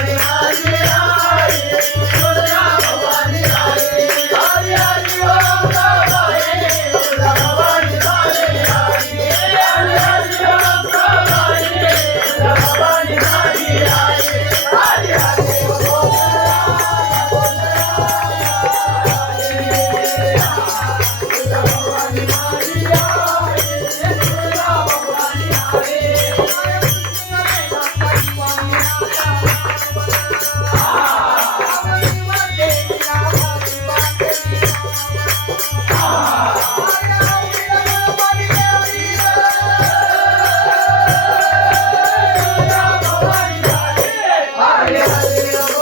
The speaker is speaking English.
hare hare hare hare Hare Rama